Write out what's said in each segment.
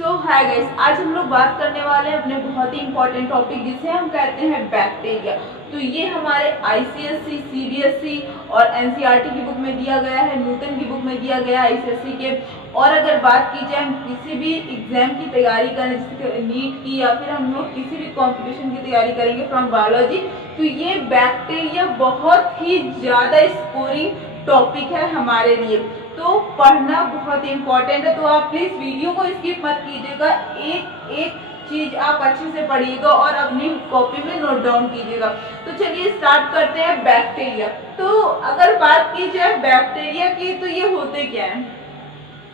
Hi guys, आज हम लोग बात करने वाले हैं अपने बहुत ही इंपॉर्टेंट टॉपिक जिसे हम कहते हैं बैक्टीरिया। तो ये हमारे आईसीएसई, सीबीएसई और एनसीईआरटी की बुक में दिया गया है, न्यूटन की बुक में दिया गया है आईसीएसई के। और अगर बात की जाए हम किसी भी एग्जाम की तैयारी करें, जैसे नीट की या फिर हम लोग किसी भी कॉम्पिटिशन की तैयारी करेंगे फ्रॉम बायोलॉजी, तो ये बैक्टीरिया बहुत ही ज़्यादा स्कोरिंग टॉपिक है हमारे लिए। तो पढ़ना बहुत इंपॉर्टेंट है, तो आप प्लीज वीडियो को स्किप मत कीजिएगा, एक एक चीज आप अच्छे से पढ़िएगा और अपनी कॉपी में नोट डाउन कीजिएगा। तो चलिए स्टार्ट करते हैं बैक्टीरिया। तो अगर बात की जाए बैक्टीरिया की, तो ये होते क्या है,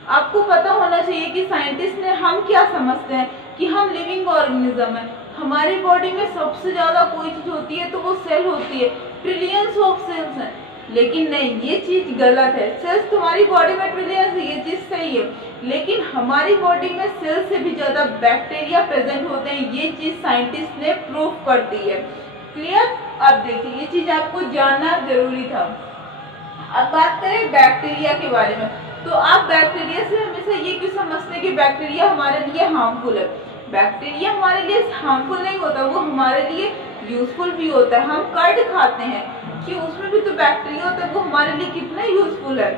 आपको पता होना चाहिए कि साइंटिस्ट ने हम क्या समझते हैं कि हम लिविंग ऑर्गेनिज्म है। हमारी बॉडी में सबसे ज्यादा कोई चीज होती है तो वो सेल होती है, ट्रिलियंस ऑफ सेल्स हैं। लेकिन नहीं, ये चीज गलत है। सेल्स तुम्हारी बॉडी में ट्रिलियंस है, ये चीज सही है, लेकिन हमारी बॉडी में सेल से भी ज्यादा बैक्टीरिया प्रेजेंट होते हैं। ये चीज साइंटिस्ट ने प्रूव कर दी है। क्लियर? अब देखिए, ये चीज आपको जानना जरूरी था। अब बात करें बैक्टीरिया के बारे में, तो आप बैक्टीरिया से हमेशा ये क्यों समझते हैं कि बैक्टीरिया हमारे लिए हार्मफुल है। बैक्टीरिया हमारे लिए हार्मफुल नहीं होता, वो हमारे लिए यूजफुल भी होता है। हम कर्ड खाते हैं कि उसमें भी तो बैक्टीरिया होता है, वो हमारे लिए कितना यूजफुल है।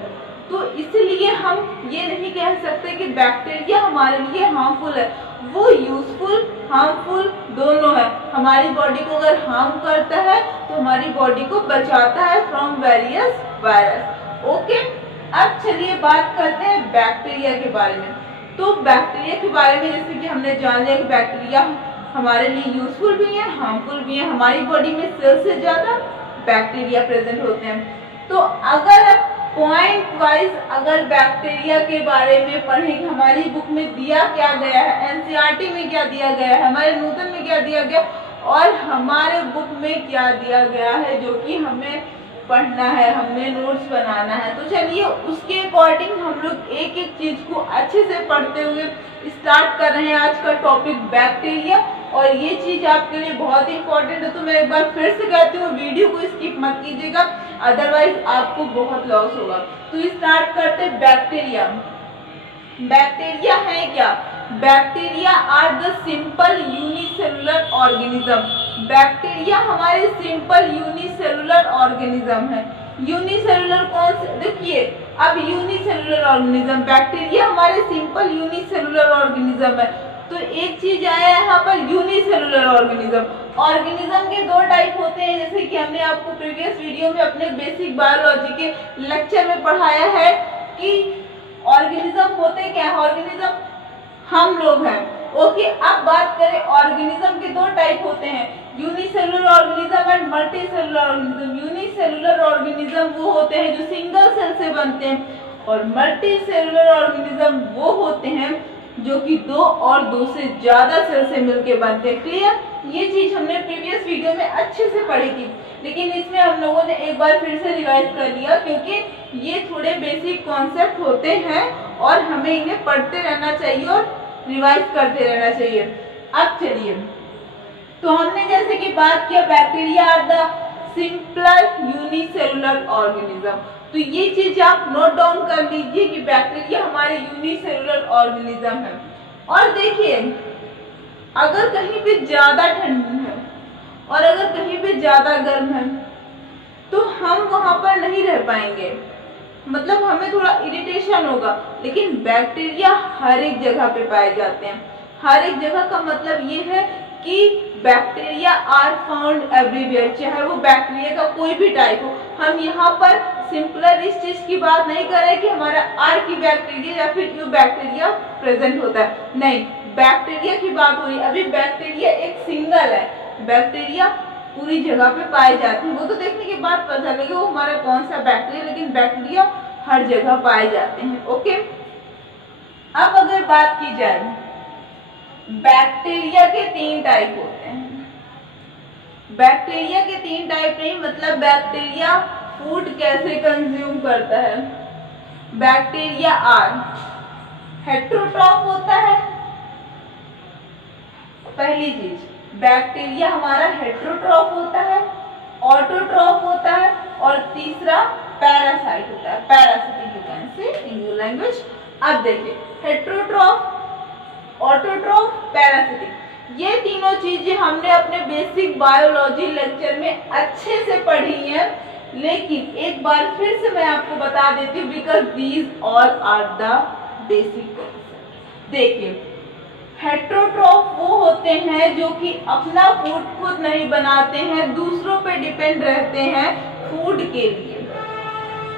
तो इसलिए हम ये नहीं कह सकते कि बैक्टीरिया हमारे लिए हार्मफुल है। वो यूजफुल, हार्मफुल दोनों है। हमारी बॉडी को अगर हार्म करता है तो हमारी बॉडी को बचाता है फ्रॉम वेरियस वायरस। ओके, अब चलिए बात करते हैं बैक्टीरिया के बारे में। तो बैक्टीरिया के बारे में जैसे कि हमने जान लिया कि बैक्टीरिया हमारे लिए यूजफुल भी है, हार्मफुल भी है। हमारी बॉडी में सेल से ज्यादा बैक्टीरिया प्रेजेंट होते हैं। तो अगर पॉइंट वाइज अगर बैक्टीरिया के बारे में पढ़ें कि हमारी बुक में दिया क्या गया है, एनसीईआरटी में क्या दिया गया है, हमारे न्यूटन में क्या दिया गया और हमारे बुक में क्या दिया गया है, जो कि हमें पढ़ना है, हमने नोट्स बनाना है। तो चलिए उसके अकॉर्डिंग हम लोग एक एक चीज को अच्छे से पढ़ते हुए स्टार्ट कर रहे हैं आज का टॉपिक बैक्टीरिया। और ये चीज आपके लिए बहुत इंपॉर्टेंट है, तो मैं एक बार फिर से कहती हूँ वीडियो को स्किप मत कीजिएगा, अदरवाइज आपको बहुत लॉस होगा। तो स्टार्ट करते हैं बैक्टीरिया। बैक्टीरिया है क्या? Bacteria are the simple unicellular organism. Bacteria हमारे सिंपल यूनिसेलुलर ऑर्गेनिज्म है। यूनिसेलुलर कौन से, देखिए अब यूनिसेलुलर ऑर्गेनिज्म, बैक्टीरिया हमारे सिंपल यूनिसेलुलर ऑर्गेनिज्म है। तो एक चीज आया यहाँ पर यूनिसेलुलर ऑर्गेनिज्म। ऑर्गेनिज्म के दो टाइप होते हैं, जैसे कि हमने आपको प्रीवियस वीडियो में अपने बेसिक बायोलॉजी के लेक्चर में पढ़ाया है कि ऑर्गेनिज्म होते क्या है। ऑर्गेनिज्म हम लोग हैं। ओके, अब बात करें ऑर्गेनिज्म के दो टाइप होते हैं, unicellular organism and multi cellular organism. Unicellular organism वो होते हैं जो सिंगल सेल से बनते हैं, और मल्टी सेलुलर ऑर्गेनिज्म वो होते हैं जो कि दो और दो से ज्यादा सेल से मिलकर बनते हैं। क्लियर? ये चीज हमने प्रीवियस वीडियो में अच्छे से पढ़ी थी, लेकिन इसमें हम लोगों ने एक बार फिर से रिवाइज कर लिया, क्योंकि ये थोड़े बेसिक कॉन्सेप्ट होते हैं और हमें इन्हें पढ़ते रहना चाहिए और रिवाइज करते रहना चाहिए। अब चलिए, तो हमने जैसे कि बात किया bacteria are the simple unicellular organism. तो ये चीज आप नोट डाउन कर लीजिए कि बैक्टीरिया हमारे यूनिसेलुलर ऑर्गेनिज्म है। और देखिए, अगर कहीं पे ज्यादा ठंड है और अगर कहीं पे ज्यादा गर्म है तो हम वहां पर नहीं रह पाएंगे, मतलब हमें थोड़ा इरिटेशन होगा। लेकिन बैक्टीरिया हर एक जगह पे पाए जाते हैं। हर एक जगह का मतलब ये है कि बैक्टीरिया आर फाउंड एवरीवेयर, चाहे वो बैक्टीरिया का कोई भी टाइप हो। हम यहाँ पर सिंपलर इस चीज की बात नहीं कर रहे कि हमारा आर की बैक्टीरिया या फिर यू बैक्टीरिया प्रेजेंट होता है, नहीं, बैक्टीरिया की बात हो रही है। अभी बैक्टीरिया एक सिंगल है, बैक्टीरिया पूरी जगह पे पाए जाते हैं। वो तो देखने के बाद पता लगे वो हमारा कौन सा बैक्टीरिया, लेकिन बैक्टीरिया हर जगह पाए जाते हैं। ओके, अब अगर बात की जाए बैक्टीरिया के तीन टाइप होते हैं। बैक्टीरिया के तीन टाइप नहीं, मतलब बैक्टीरिया फूड कैसे कंज्यूम करता है। बैक्टीरिया आर हेट्रोट्रॉफ होता है, पहली चीज बैक्टीरिया हमारा हेट्रोट्रॉफ होता है, ऑटोट्रॉफ होता है, और तीसरा पैरासाइट होता है, parasitic you can say in your language. अब देखिए हेट्रोट्रॉफ ऑटोट्रॉफ, पैरासिटिक। ये तीनों चीजें हमने अपने बेसिक बायोलॉजी लेक्चर में अच्छे से पढ़ी हैं, लेकिन एक बार फिर से मैं आपको बता देती हूँ, because these all are the basic concept. देखिए, हेटेरोट्रॉफ वो होते हैं जो कि अपना फूड खुद नहीं बनाते हैं, दूसरों पे डिपेंड रहते हैं फूड के लिए।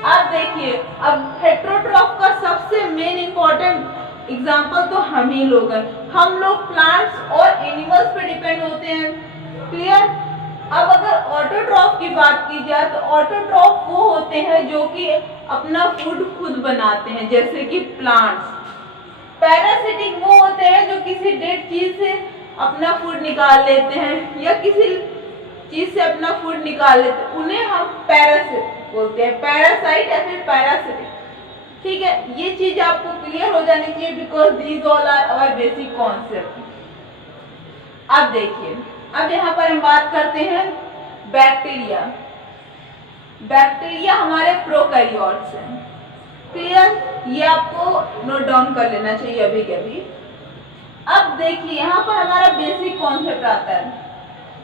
अब देखिए, अब हेटेरोट्रॉफ का सबसे मेन इंपॉर्टेंट एग्जाम्पल तो हम ही लोग हैं। हम लोग प्लांट्स और एनिमल्स पे डिपेंड होते हैं, क्लियर। अब अगर ऑटोट्रॉफ की बात की जाए तो ऑटोट्रॉफ वो होते हैं जो कि अपना फूड खुद बनाते हैं, जैसे कि प्लांट्स। पैरासिटिक वो होते हैं जो किसी डेड चीज से अपना फूड निकाल लेते हैं या किसी चीज से अपना फूड निकाल लेते हैं, उन्हें हम पैरासिट बोलते हैं, पैरासाइट या फिर पैरासिटिक। ठीक है, ये चीज आपको क्लियर हो जानी चाहिए, because these all are our basic concept. अब देखिए, अब यहाँ पर हम बात करते हैं बैक्टीरिया। बैक्टीरिया हमारे प्रोकैरियोट्स हैं, क्लियर। ये आपको नोट डाउन कर लेना चाहिए अभी के अभी। अब देखिए, यहाँ पर हमारा बेसिक कॉन्सेप्ट आता है,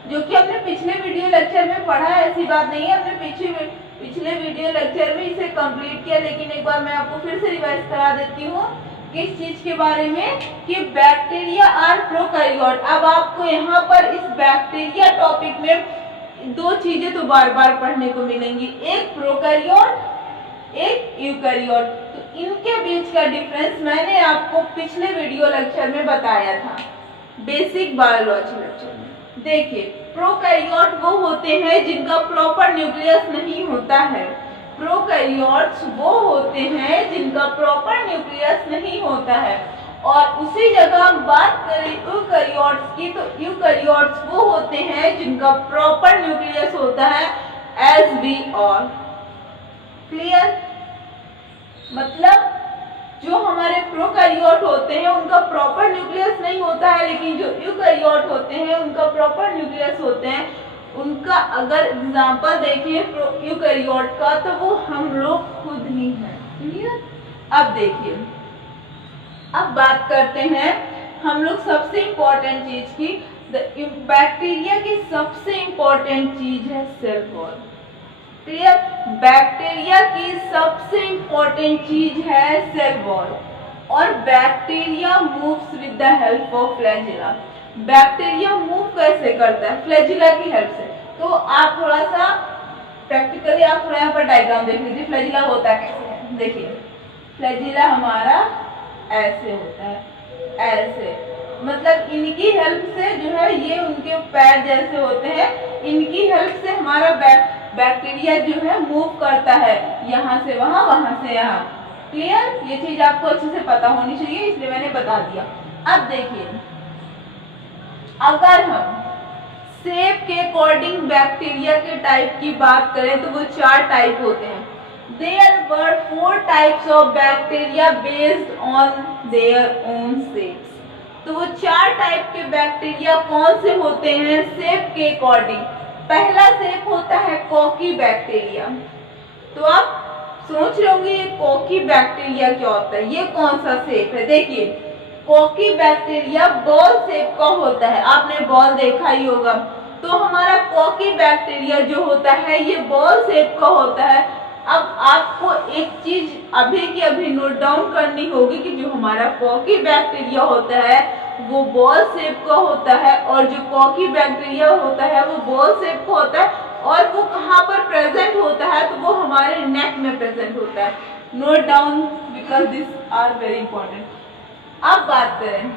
जो कि हमने पिछले वीडियो लेक्चर में पढ़ा है। ऐसी बात नहीं है, हमने पिछले वीडियो लेक्चर में इसे कंप्लीट किया, लेकिन एक बार मैं आपको फिर से रिवाइज करा देती हूँ किस चीज के बारे में, कि बैक्टीरिया आर प्रोकैरियोट। अब आपको यहाँ पर इस बैक्टीरिया टॉपिक में दो चीजें तो बार बार पढ़ने को मिलेंगी, एक प्रोकैरियोट, एक यूकैरियोट। तो इनके बीच का डिफरेंस मैंने आपको पिछले वीडियो लेक्चर में बताया था, बेसिक बायोलॉजी लेक्चर में। देखिए, प्रोकैरियोट वो होते हैं जिनका प्रॉपर न्यूक्लियस नहीं होता है। प्रोकैरियोट्स वो होते हैं जिनका प्रॉपर न्यूक्लियस नहीं होता है। और उसी जगह हम बात करें यूकैरियोट्स की, तो यूकैरियोट्स वो होते हैं जिनका प्रॉपर न्यूक्लियस होता है, एज वी ऑल, क्लियर। मतलब जो हमारे प्रोकैरियोट होते हैं उनका प्रॉपर न्यूक्लियस नहीं होता है, लेकिन जो यूकैरियोट होते हैं उनका प्रॉपर न्यूक्लियस होते हैं। उनका अगर एग्जांपल देखें यूकैरियोट का, तो वो हम लोग खुद ही हैं, क्लियर। अब देखिए, अब बात करते हैं हम लोग सबसे इंपॉर्टेंट चीज की। बैक्टीरिया की सबसे इंपॉर्टेंट चीज है सेल वॉल, क्लियर। बैक्टीरिया की सबसे इंपॉर्टेंट चीज है सेल वॉल, और bacteria moves with the help of flagella. Bacteria move कैसे करता है? फ्लैजिला की हेल्प से। तो आप थोड़ा सा प्रैक्टिकली आप थोड़ा यहाँ पर डायग्राम देख लीजिए, फ्लैजिला होता कैसे है। देखिए, फ्लैजिला हमारा ऐसे होता है, ऐसे, मतलब इनकी हेल्प से जो है, ये उनके पैर जैसे होते हैं, इनकी हेल्प से हमारा बैक्टीरिया जो है मूव करता है, यहाँ से वहां, वहां से यहाँ, क्लियर। ये चीज आपको अच्छे से पता होनी चाहिए, इसलिए मैंने बता दिया। अब देखिए, अगर हम शेप के अकॉर्डिंग बैक्टीरिया के टाइप की बात करें तो वो 4 टाइप होते हैं। There were 4 types of bacteria based on their own shapes. तो वो 4 टाइप के बैक्टीरिया कौन से होते हैं शेप के अकॉर्डिंग? पहला शेप होता है कॉकी बैक्टीरिया। तो आप सोच रहे होंगे ये कॉकी बैक्टीरिया क्या होता है, ये कौन सा शेप है? देखिए, कॉकी बैक्टीरिया बॉल शेप का होता है, आपने बॉल देखा ही होगा। तो हमारा कॉकी बैक्टीरिया जो होता है ये बॉल शेप का होता है। अब आपको एक चीज अभी की अभी नोट डाउन करनी होगी कि जो हमारा कॉकी बैक्टीरिया होता है वो बॉल शेप का होता है, और जो कॉकी बैक्टीरिया होता है वो बॉल शेप का होता है, और वो कहाँ पर प्रेजेंट होता है? तो वो हमारे नेक में प्रेजेंट होता है। Note down, because this are very important. अब बात करें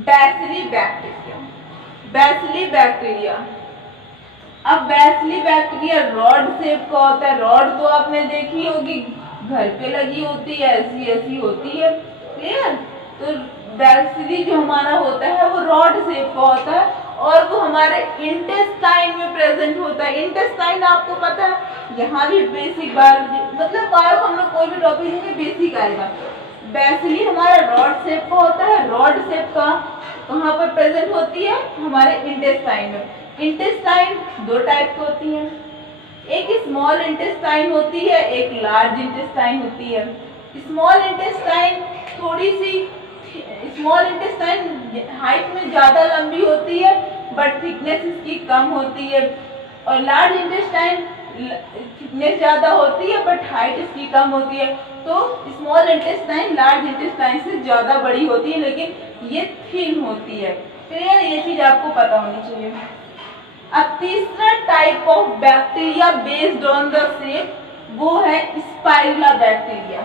बैसिली बैक्टीरिया। बैसिली बैक्टीरिया, अब बैसिली बैक्टीरिया रॉड शेप का होता है। रॉड तो आपने देखी होगी, घर पे लगी होती है, ऐसी ऐसी होती है, क्लियर। तो बैसिली जो हमारा होता है वो रॉड शेप का होता है, और वो हमारे इंटेस्टाइन में प्रेजेंट होता है। इंटेस्टाइन आपको पता है, यहाँ भी बेसिक बायोलॉजी, मतलब बायो हम लोग कोई भी टॉपिक लेंगे बेसिक आएगा। बैसिली हमारा रॉड शेप का होता है। रॉड शेप का कहाँ पर प्रेजेंट होती है? हमारे इंटेस्टाइन में। इंटेस्टाइन 2 टाइप की होती है, एक स्मॉल इंटेस्टाइन होती है, एक लार्ज इंटेस्टाइन होती है। स्मॉल इंटेस्टाइन थोड़ी सी स्मॉल इंटेस्टाइन हाइट में ज़्यादा लंबी होती है बट थिकनेस इसकी कम होती है, और लार्ज इंटेस्टाइन थिकनेस ज़्यादा होती है बट हाइट इसकी कम होती है। तो स्मॉल इंटेस्टाइन लार्ज इंटेस्टाइन से ज़्यादा बड़ी होती है लेकिन ये थिन होती है। क्लियर, ये चीज़ आपको पता होनी चाहिए। अब तीसरा type of bacteria based on the shape वो है स्पाइरुला बैक्टीरिया।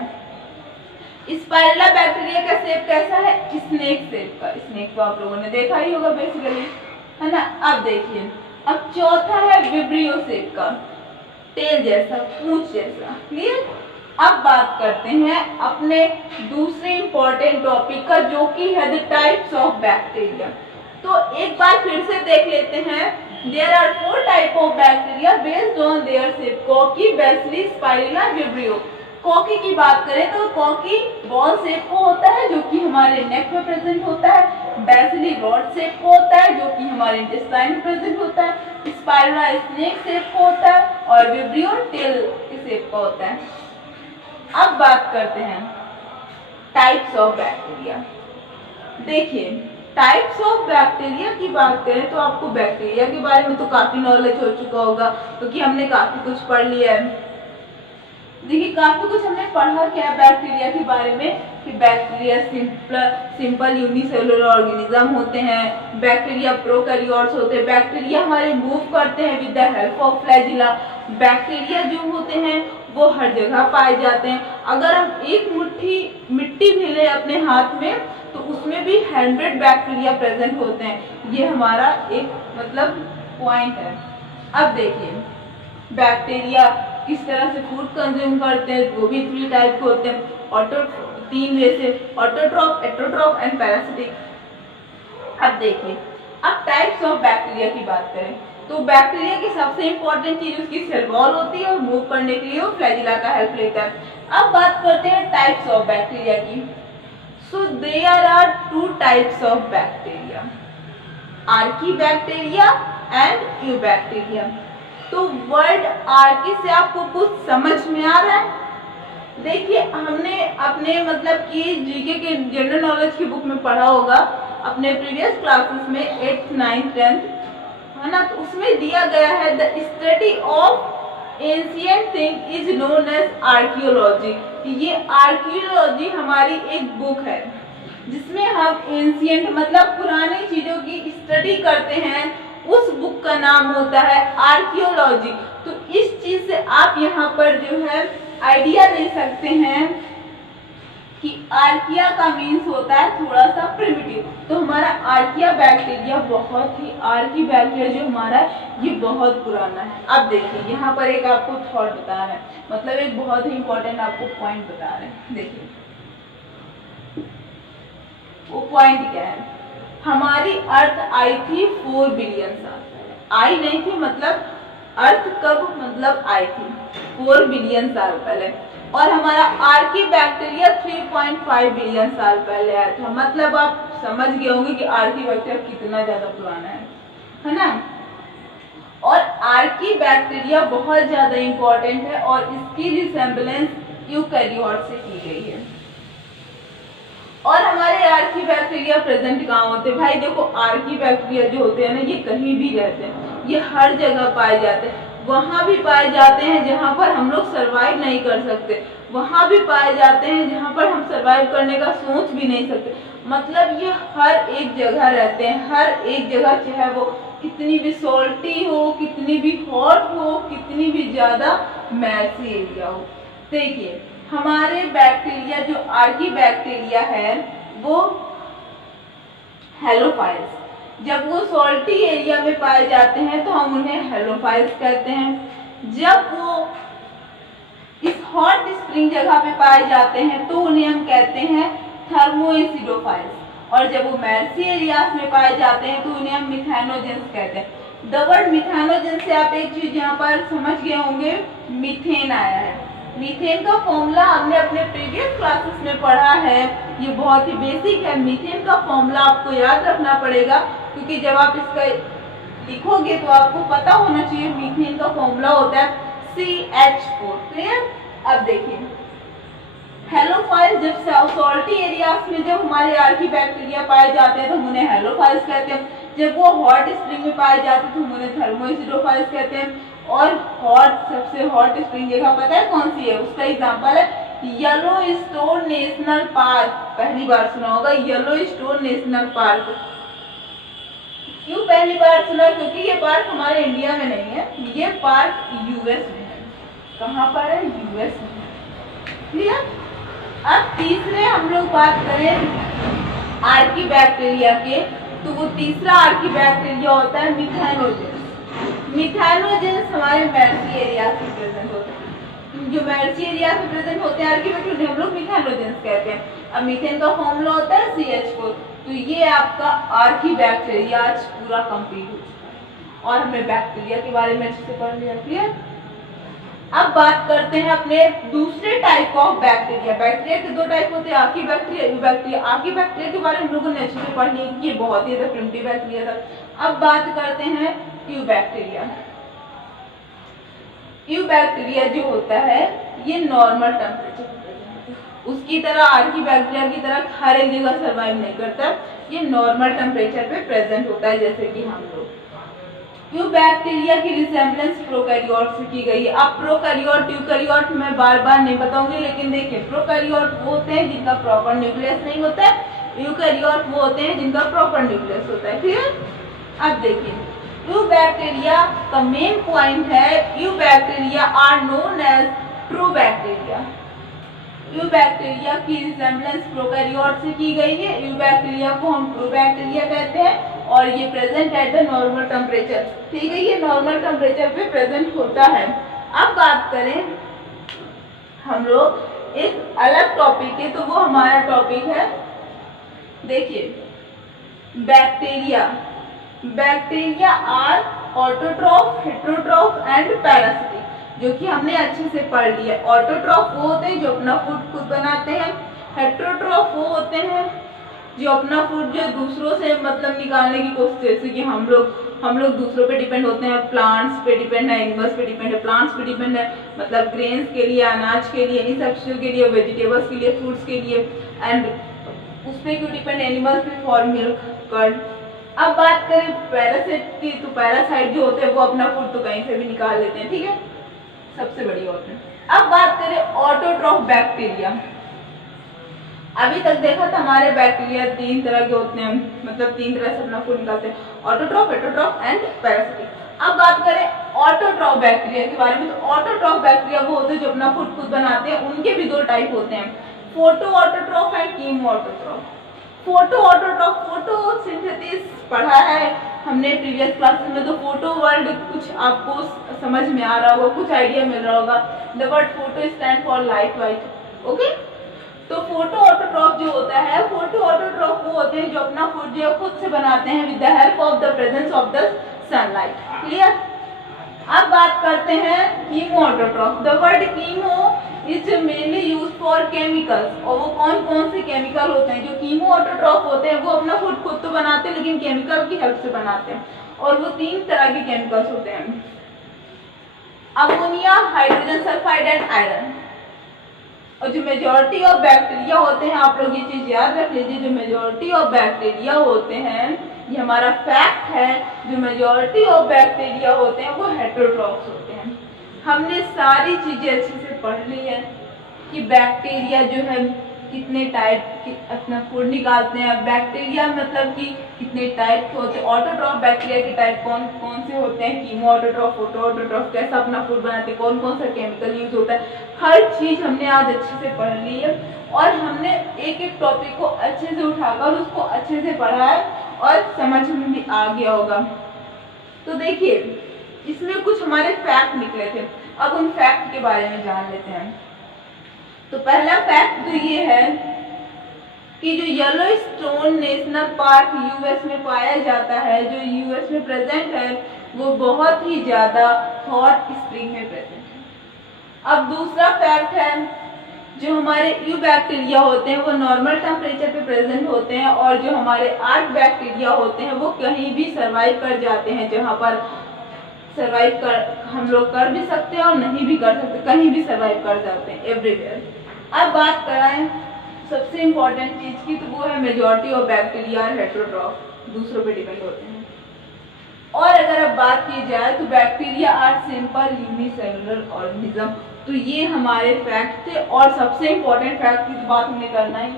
स्पाइरुला बैक्टीरिया का शेप कैसा है? स्नेक शेप का। स्नेक को आप लोगों ने देखा ही होगा बेसिकली, है ना। अब देखिए, अब चौथा है विब्रियो शेप का, टेल जैसा, पूंछ जैसा। क्लियर। अब बात करते हैं अपने दूसरे इंपॉर्टेंट टॉपिक का जो कि है द टाइप्स ऑफ बैक्टीरिया। तो एक बार फिर से देख लेते हैं। There are 4 type of bacteria based on their shape, cocci, bacilli, spirilla, vibrio. Cocci की बात करें तो कॉकी बॉल शेप को होता है जो कि हमारे नेक में प्रेजेंट होता है, बेसिली रॉड शेप को होता है जो कि हमारे इंटेस्टाइन में प्रेजेंट होता है, स्पाइरुला स्नेक शेप को होता है और विब्रियो टेल के शेप का होता है। अब बात करते हैं टाइप्स ऑफ बैक्टीरिया। देखिए, टाइप्स ऑफ बैक्टीरिया की बात करें तो आपको बैक्टीरिया के बारे में तो काफी नॉलेज हो चुका होगा क्योंकि हमने काफी कुछ पढ़ लिया है। देखिए, काफी कुछ हमने पढ़ा क्या है बैक्टीरिया के बारे में कि बैक्टीरिया सिंपल यूनिसेलुलर ऑर्गेनिज्म होते हैं, बैक्टीरिया प्रोकैरियोट्स होते हैं, बैक्टीरिया हमारे मूव करते हैं with the help of flagella. Bacteria जो होते हैं वो हर जगह पाए जाते हैं। अगर हम एक मुट्ठी मिट्टी भी लें अपने हाथ में तो उसमें भी 100 बैक्टीरिया प्रेजेंट होते हैं। ये हमारा एक मतलब पॉइंट है। अब देखिए, बैक्टीरिया किस तरह से फूड कंज्यूम करते हैं, वो भी 3 टाइप के होते हैं। 3 वे से, ऑटोट्रॉफ, हेटेरोट्रॉफ एंड पैरासिटिक। अब देखिए, अब टाइप्स ऑफ बैक्टीरिया की बात करें तो बैक्टीरिया की सबसे इंपॉर्टेंट चीज उसकी सेल वॉल होती है और मूव करने के लिए वो फ्लैजिला का हेल्प लेता है। अब बात करते हैं टाइप्स ऑफ बैक्टीरिया की। So there are 2 types of bacteria, archaebacteria and eubacteria. तो वर्ड आर्की से आपको कुछ समझ में आ रहा है? देखिए, हमने अपने मतलब कि जीके के जनरल नॉलेज की बुक में पढ़ा होगा अपने प्रीवियस क्लासेस में 8th 9th 10th, है ना। तो उसमें दिया गया है the study of ancient thing is known as archaeology. ये आर्कियोलॉजी हमारी एक बुक है जिसमें हम एंशिएंट मतलब पुरानी चीजों की स्टडी करते हैं। उस बुक का नाम होता है आर्कियोलॉजी। तो इस चीज से आप यहाँ पर जो है आइडिया ले सकते हैं कि आर्किया का मीन्स होता है थोड़ा सा प्रिमिटिव। तो हमारा आर्किया बैक्टीरिया बहुत ही, आर्की बैक्टीरिया जो हमारा ये बहुत पुराना है। अब देखिए, यहाँ पर एक आपको थॉट बता रहे हैं, मतलब एक बहुत ही इंपॉर्टेंट आपको पॉइंट बता रहे हैं। देखिए, वो पॉइंट क्या है? हमारी अर्थ आई थी 4 बिलियन साल पहले। आई नहीं थी मतलब अर्थ कब मतलब आई थी 4 बिलियन साल पहले, और हमारा आर्की बैक्टीरिया 3.5 बिलियन साल पहले आया था। मतलब आप समझ गए होंगे कि आर्की बैक्टीरिया कितना ज्यादा पुराना है ना। और आर्की बैक्टीरिया बहुत ज्यादा इंपॉर्टेंट है और इसकी रिसेम्बलेंस यूकैरियोट से की गई है। और हमारे आर्की बैक्टीरिया प्रेजेंट कहाँ होते हैं? भाई देखो, आर्की बैक्टीरिया जो होते हैं ना, ये कहीं भी रहते हैं, ये हर जगह पाए जाते हैं। वहां भी पाए जाते हैं जहां पर हम लोग सरवाइव नहीं कर सकते, वहां भी पाए जाते हैं जहां पर हम सरवाइव करने का सोच भी नहीं सकते। मतलब ये हर एक जगह रहते हैं, हर एक जगह, चाहे वो कितनी भी सॉल्टी हो, कितनी भी हॉट हो, कितनी भी ज्यादा मैसी एरिया हो। देखिए, हमारे बैक्टीरिया जो आर्की बैक्टीरिया है वो हेलोफाइल्स, जब वो सॉल्टी एरिया में पाए जाते हैं तो हम उन्हें हेलोफाइल्स कहते हैं। जब वो इस हॉट स्प्रिंग जगह पे पाए जाते हैं तो उन्हें हम कहते हैं थर्मोएसिडोफाइल्स, और जब वो मैर्सी एरियाज में पाए जाते हैं तो उन्हें हम मिथेनोजेंस कहते हैं। द वर्ड मिथेनोजेंस से आप एक चीज यहाँ पर समझ गए होंगे, मीथेन आया है। मीथेन का फॉर्मूला हमने अपने प्रीवियस क्लासेस में पढ़ा है, ये बहुत ही बेसिक है। मीथेन का फॉर्मूला आपको याद रखना पड़ेगा क्योंकि जब आप इसका लिखोगे तो आपको पता होना चाहिए। मीथेन का फॉर्मूला होता है CH4। क्लियर? अब देखिए, हेलोफाइल जब सॉल्टी एरियाज में जब हमारे आर्की बैक्टीरिया पाए जाते हैं तो हम उन्हें हेलोफाइल्स कहते हैं। जब वो हॉट स्प्रिंग में पाए जाते हैं तो हम उन्हें थर्मोएसिडोफाइल्स कहते हैं। और सबसे हॉट स्प्रिंग जगह पता है कौन सी है? उसका एग्जांपल है येलोस्टोन नेशनल पार्क। पहली बार सुना होगा येलोस्टोन नेशनल पार्क। क्यों पहली बार सुना? क्योंकि ये पार्क हमारे इंडिया में नहीं है, ये पार्क यूएस में है। कहाँ पर है? यूएस में। क्लियर? अब तीसरे हम लोग बात करें आर्की बैक्टीरिया के, तो वो तीसरा आर्की बैक्टीरिया होता है मिथानोजेंस। मिथानोजेंस हमारे मेर्सी एरिया में प्रेजेंट होते हैं। जो मेर्सी एरिया में प्रेजेंट होते हैं आर्की बैक्टीरिया हम लोग मिथानोजेंस कहते हैं। अब मीथेन का फॉर्मूला होता है CH4। तो ये आपका आर्की बैक्टीरिया आज पूरा कंप्लीट हो चुका है और हमने बैक्टीरिया के बारे में अच्छे से पढ़ लिया। क्लियर? अब बात करते हैं अपने दूसरे टाइप ऑफ बैक्टीरिया। बैक्टीरिया के दो टाइप होते हैं, Archie bacteria, you bacteria. Archie bacteria के बारे में हम लोगों ने अच्छे से पढ़ लिया, ये बहुत ही प्रिमिटिव बैक्टीरिया था। अब बात करते हैं यू बैक्टीरिया। यू बैक्टीरिया जो होता है ये नॉर्मल टेम्परेचर, उसकी तरह आर्की बैक्टीरिया की तरह हर एक जगह सर्वाइव नहीं करता, ये नॉर्मल टेम्परेचर पे प्रेजेंट होता है जैसे कि हम लोग। यू बैक्टीरिया की रिसेम्बलेंस प्रोकैरियोट से की गई है। अब प्रोकैरियोट यूकैरियोट मैं बार बार नहीं बताऊंगी, लेकिन देखिए प्रोकैरियोट वो होते हैं जिनका प्रॉपर न्यूक्लियस नहीं होता है, यूकैरियोट वो होते हैं जिनका प्रॉपर न्यूक्लियस होता है। क्लियर? अब देखिए यू बैक्टीरिया का मेन पॉइंट है, eubacteria are known as true bacteria. Eubacteria की रिसेम्बलेंस प्रोकैरियोट से की गई है। यू बैक्टीरिया को हम ट्रू बैक्टीरिया कहते हैं और ये present at the normal temperature. ठीक है, ये नॉर्मल टेम्परेचर पे प्रेजेंट होता है। अब बात करें हम लोग एक अलग टॉपिक है, तो वो हमारा टॉपिक है, देखिए bacteria. Bacteria are autotroph, heterotroph and parasitic, जो कि हमने अच्छे से पढ़ लिया। ऑटोट्रॉफ वो होते हैं जो अपना फूड खुद बनाते हैं। हेटेरोट्रॉफ वो होते हैं जो अपना फूड जो दूसरों से मतलब निकालने की कोशिश, जैसे कि हम लोग दूसरों पे डिपेंड होते हैं, प्लांट्स पे डिपेंड है, एनिमल्स पे डिपेंड है, प्लांट्स पे डिपेंड है, मतलब ग्रेन्स के लिए, अनाज के लिए, इन सब चीज़ों के लिए, वेजिटेबल्स के लिए, फ्रूट्स के लिए, एंड उस पर क्यों डिपेंड? एनिमल्स पे फॉर मिल्क, कर्ड। अब बात करें पैरासाइट की, तो पैरासाइट जो होते हैं वो अपना फूड तो कहीं से भी निकाल लेते हैं। ठीक है, सबसे बड़ी बात है। अब बात करें ऑटोट्रॉफ बैक्टीरिया। अभी तक देखा था हमारे बैक्टीरिया तीन तरह के होते हैं, मतलब तीन तरह से अपना फूड निकालते हैं, ऑटोट्रॉफ, हेटेरोट्रॉफ एंड पैरासिटिक। अब बात करें ऑटोट्रॉफ बैक्टीरिया के बारे में, तो ऑटोट्रॉफ बैक्टीरिया वो होते हैं जो अपना फूड खुद बनाते हैं। उनके भी दो टाइप होते हैं, photo autotroph and chemo autotroph. Photo autotroph, photosynthesis पढ़ा है हमने प्रीवियस क्लासेस में, तो फोटो वर्ड कुछ आपको समझ में आ रहा होगा, कुछ आइडिया मिल रहा होगा। The word photo stand for light white. Okay, तो फोटो ऑटोट्रॉफ जो होता है, फोटो ऑटोट्रॉफ वो होते हैं जो अपना फूड जो खुद से बनाते हैं with the help of the presence of the sunlight. Clear? अब बात करते हैं chemo autotroph. The word chemo is mainly use for chemicals, और वो कौन कौन से केमिकल होते हैं? जो कीमो ऑटोट्रॉफ होते हैं वो अपना फूड खुद तो बनाते हैं लेकिन केमिकल की हेल्प से बनाते हैं, और वो तीन तरह के केमिकल्स होते हैं, ammonia, hydrogen sulphide and iron. और जो मेजॉरिटी ऑफ बैक्टीरिया होते हैं, आप लोग ये चीज याद रख लीजिए, जो मेजॉरिटी ऑफ बैक्टीरिया होते हैं, ये हमारा फैक्ट है, जो मेजॉरिटी ऑफ बैक्टीरिया होते हैं वो हेटेरोट्रॉफ्स होते हैं। हमने सारी चीजें अच्छे से पढ़ ली है कि बैक्टीरिया जो है कितने टाइप की अपना फूड निकालते हैं। बैक्टीरिया मतलब कि कितने टाइप के होते हैं, ऑटोट्रॉफ बैक्टीरिया के टाइप कौन कौन से होते हैं, कीमो ऑटोट्रॉफ, फोटो ऑटोट्रॉफ, कैसा अपना फूड बनाते हैं, कौन कौन सा केमिकल यूज होता है, हर चीज हमने आज अच्छे से पढ़ ली है। और हमने एक एक टॉपिक को अच्छे से उठाकर उसको अच्छे से पढ़ा है और समझ में भी आ गया होगा। तो देखिए इसमें कुछ हमारे फैक्ट निकले थे, अब उन फैक्ट के बारे में जान लेते हैं। तो पहला फैक्ट तो ये है कि जो येलोस्टोन नेशनल पार्क यूएस में पाया जाता है, जो यूएस में प्रेजेंट है, वो बहुत ही ज्यादा हॉट स्प्रिंग में प्रेजेंट है। अब दूसरा फैक्ट है, जो हमारे यू बैक्टीरिया होते हैं वो नॉर्मल टेम्परेचर पे प्रेजेंट होते हैं, और जो हमारे आर्क बैक्टीरिया होते हैं वो कहीं भी सर्वाइव कर जाते हैं, जहाँ पर सर्वाइव कर हम लोग कर भी सकते हैं और नहीं भी कर सकते, कहीं भी सर्वाइव कर जाते हैं, एवरीवेयर। अब बात कराएं सबसे इम्पोर्टेंट चीज की, तो वो है मेजॉरिटी ऑफ बैक्टीरिया हेटेरोट्रॉफ, दूसरों पे डिपेंड होते हैं। और अगर अब बात की जाए तो bacteria are simple unicellular organism. तो ये हमारे फैक्ट थे, और सबसे इम्पोर्टेंट फैक्ट की बात हमें करना ही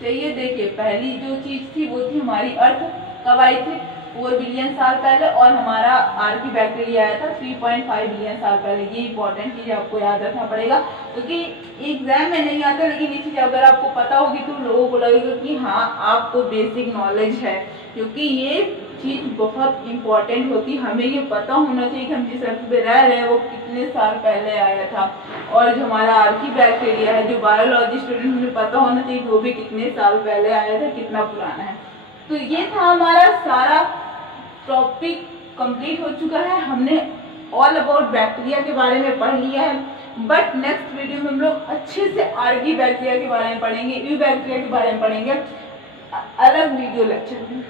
चाहिए। देखिए पहली जो चीज थी वो थी हमारी अर्थ कब आई थी, 4 बिलियन साल पहले, और हमारा आर्की बैक्टीरिया आया था 3.5 बिलियन साल पहले। ये इंपॉर्टेंट चीज आपको याद रखना पड़ेगा, क्योंकि एग्जाम में नहीं आता, लेकिन ये चीज अगर आपको पता होगी तो लोगों को लगेगा कि हाँ आपको बेसिक नॉलेज है, क्योंकि ये चीज बहुत इंपॉर्टेंट होती है। हमें ये पता होना चाहिए कि हम जिस अर्थ पे रह रहे हैं वो कितने साल पहले आया था, और जो हमारा आर्की बैक्टीरिया है, जो बायोलॉजी स्टूडेंट, हमें पता होना चाहिए कि वो भी कितने साल पहले आया था, कितना पुराना है। तो ये था हमारा सारा टॉपिक कंप्लीट हो चुका है। हमने ऑल अबाउट बैक्टीरिया के बारे में पढ़ लिया है, बट नेक्स्ट वीडियो में हम लोग अच्छे से आर्की बैक्टीरिया के बारे में पढ़ेंगे, यू बैक्टीरिया के बारे में पढ़ेंगे अलग वीडियो लेक्चर में।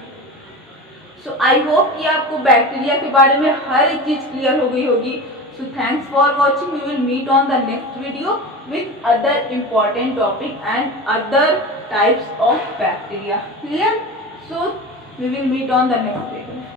सो आई होप कि आपको बैक्टीरिया के बारे में हर एक चीज क्लियर हो गई होगी। So thanks for watching, we will meet on the next video with other important topic and other types of bacteria. Clear? So we will meet on the next day.